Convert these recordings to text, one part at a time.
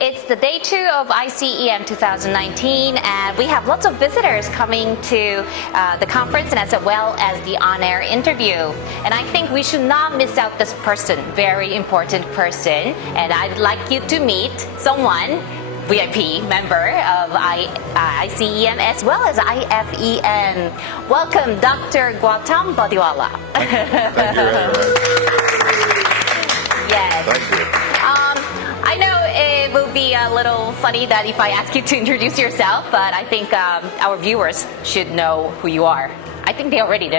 It's the day 2 of ICEM 2019, and we have lots of visitors coming to the conference and as well as the on-air interview. And I think we should not miss out this person, very important person. And I'd like you to meet someone, VIP member of ICEM as well as IFEM. Welcome, Dr. Gautam Bodiwala. Thank you very much. Yes. Thank you. I know it will be a little funny that if I ask you to introduce yourself, but I think our viewers should know who you are. I think they already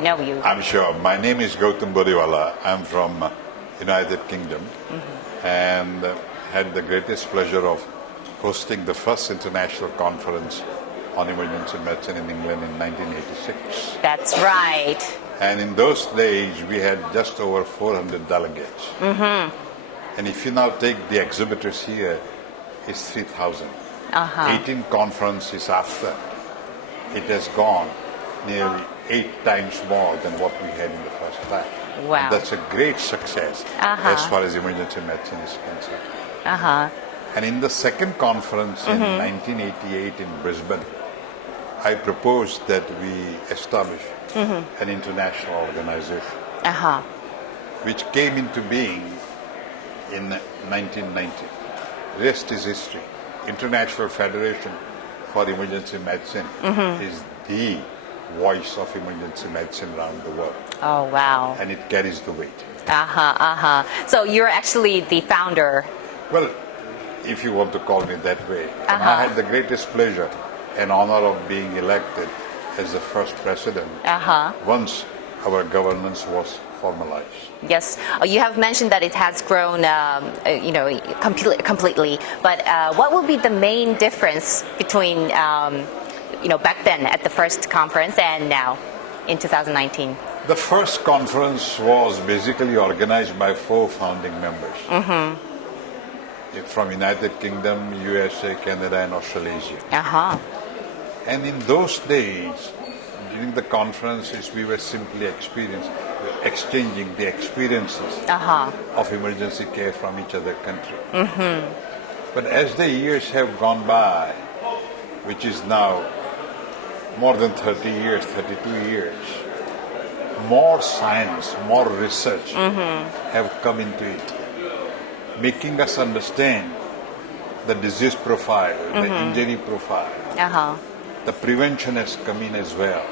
know you. I'm sure. My name is Gautam Bodiwala. I'm from United Kingdom and had the greatest pleasure of hosting the first international conference on emergency medicine in England in 1986. That's right. And in those days, we had just over 400 delegates. And if you now take the exhibitors here, it's 3,000. 18 conferences after, it has gone nearly 8 times more than what we had in the first time. Wow. And that's a great success as far as emergency medicine is concerned. And in the second conference in 1988 in Brisbane, I proposed that we establish an international organization, which came into being in 1990. Rest is history. International Federation for Emergency Medicine is the voice of emergency medicine around the world. Oh, wow. And it carries the weight. So you're actually the founder. Well, if you want to call me that way. And I had the greatest pleasure and honor of being elected as the first president once our governance was formalized. Yes, you have mentioned that it has grown, completely. But what will be the main difference between, back then at the first conference and now in 2019? The first conference was basically organized by 4 founding members from United Kingdom, USA, Canada, and Australasia. And in those days, during the conferences, we were simply exchanging the experiences of emergency care from each other country. But as the years have gone by, which is now more than 30 years, 32 years, more science, more research have come into it, making us understand the disease profile, the injury profile. The prevention has come in as well.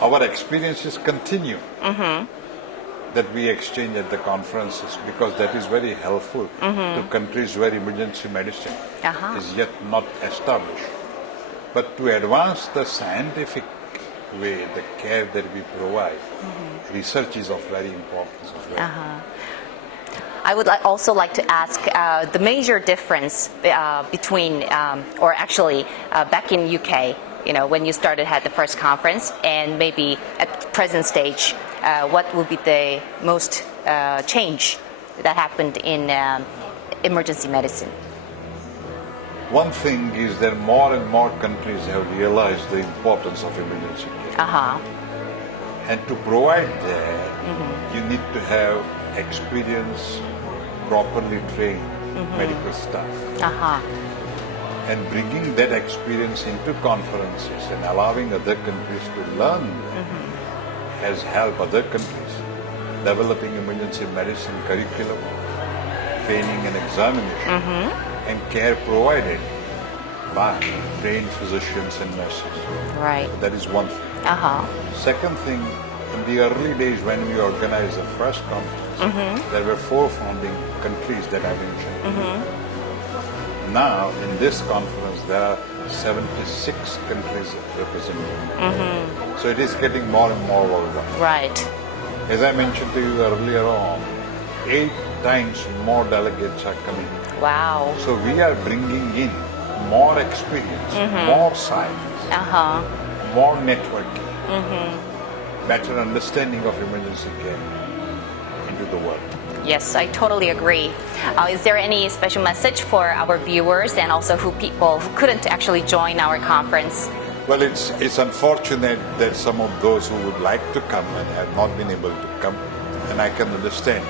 Our experiences continue that we exchange at the conferences because that is very helpful to countries where emergency medicine is yet not established. But to advance the scientific way, the care that we provide, research is of very importance as well. I would also like to ask the major difference between, or actually back in UK, when you started at the first conference, and maybe at the present stage, what would be the most change that happened in emergency medicine? One thing is that more and more countries have realized the importance of emergency care. And to provide that, you need to have experienced, properly trained medical staff. And bringing that experience into conferences and allowing other countries to learn has helped other countries developing emergency medicine curriculum, training and examination, and care provided by trained physicians and nurses. Right. That is one thing. Second thing, in the early days when we organized the first conference, there were 4 founding countries that I mentioned. Now, in this conference, there are 76 countries represented. So it is getting more and more worldwide. Right. As I mentioned to you earlier on, 8 times more delegates are coming. Wow. So we are bringing in more experience, more science, more networking, better understanding of emergency care into the world. Yes, I totally agree. Is there any special message for our viewers and also people who couldn't actually join our conference? Well, it's unfortunate that some of those who would like to come and have not been able to come, and I can understand.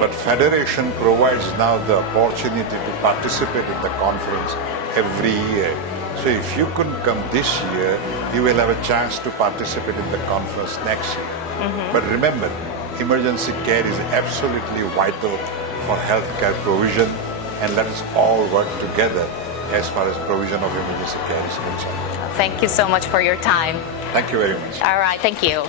But Federation provides now the opportunity to participate in the conference every year. So if you couldn't come this year, you will have a chance to participate in the conference next year. But remember, emergency care is absolutely vital for healthcare provision, and let us all work together as far as provision of emergency care is concerned. Thank you so much for your time. Thank you very much. All right, thank you.